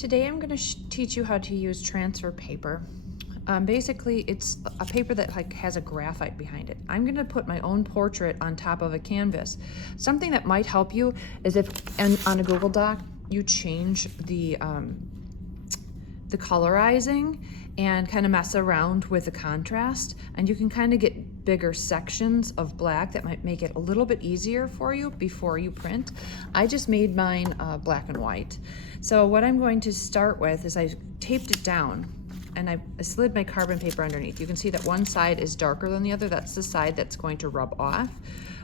Today I'm going to teach you how to use transfer paper. Basically, it's a paper that has a graphite behind it. I'm going to put my own portrait on top of a canvas. Something that might help you is if on a Google Doc you change the colorizing and kind of mess around with the contrast, and you can kind of get bigger sections of black that might make it a little bit easier for you before you print. I just made mine black and white. So what I'm going to start with is I taped it down and I slid my carbon paper underneath. You can see that one side is darker than the other. That's the side that's going to rub off.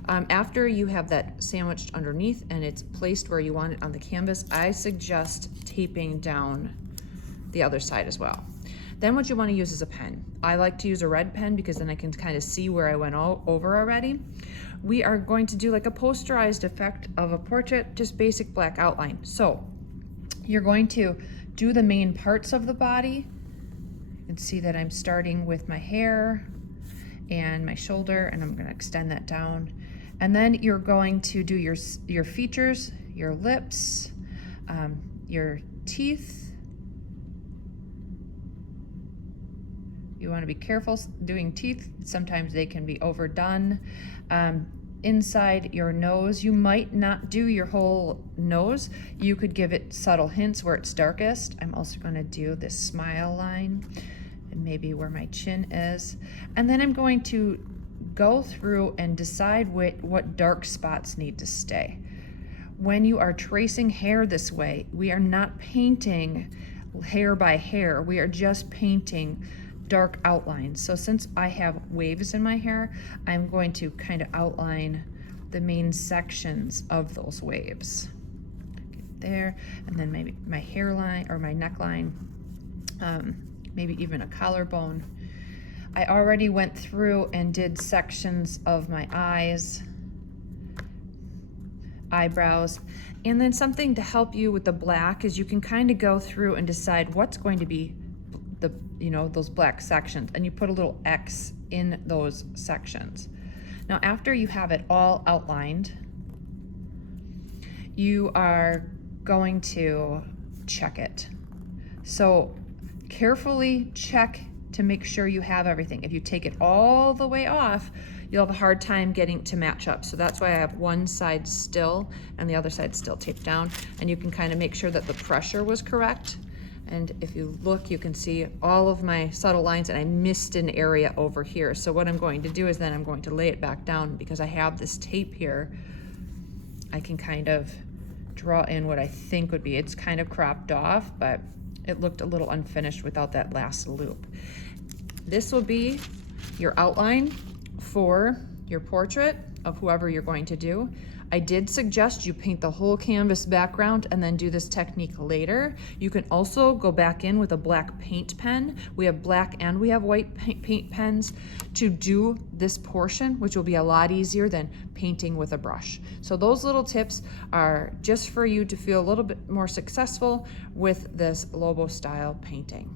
After you have that sandwiched underneath and it's placed where you want it on the canvas, I suggest taping down the other side as well. Then what you want to use is a pen. I like to use a red pen because then I can kind of see where I went over already. We are going to do like a posterized effect of a portrait, just basic black outline. So you're going to do the main parts of the body. You can see that I'm starting with my hair and my shoulder, and I'm going to extend that down. And then you're going to do your features, your lips, your teeth. You want to be careful doing teeth. Sometimes they can be overdone. Inside your nose, you might not do your whole nose. You could give it subtle hints where it's darkest. I'm also going to do this smile line and maybe where my chin is. And then I'm going to go through and decide what dark spots need to stay. When you are tracing hair this way, we are not painting hair by hair. We are just painting dark outlines. So since I have waves in my hair, I'm going to kind of outline the main sections of those waves. Get there, and then maybe my hairline or my neckline, maybe even a collarbone. I already went through and did sections of my eyes, eyebrows, and then something to help you with the black is you can kind of go through and decide what's going to be those black sections, and you put a little X in those sections. Now, after you have it all outlined, you are going to check it. So carefully check to make sure you have everything. If you take it all the way off, you'll have a hard time getting to match up. So that's why I have one side still and the other side still taped down, and you can kind of make sure that the pressure was correct. And if you look, you can see all of my subtle lines, and I missed an area over here. So what I'm going to do is then I'm going to lay it back down. Because I have this tape here, I can kind of draw in what I think would be. It's kind of cropped off, but it looked a little unfinished without that last loop. This will be your outline for your portrait of whoever you're going to do. I did suggest you paint the whole canvas background and then do this technique later. You can also go back in with a black paint pen. We have black and we have white paint pens to do this portion, which will be a lot easier than painting with a brush. So those little tips are just for you to feel a little bit more successful with this Lobo style painting.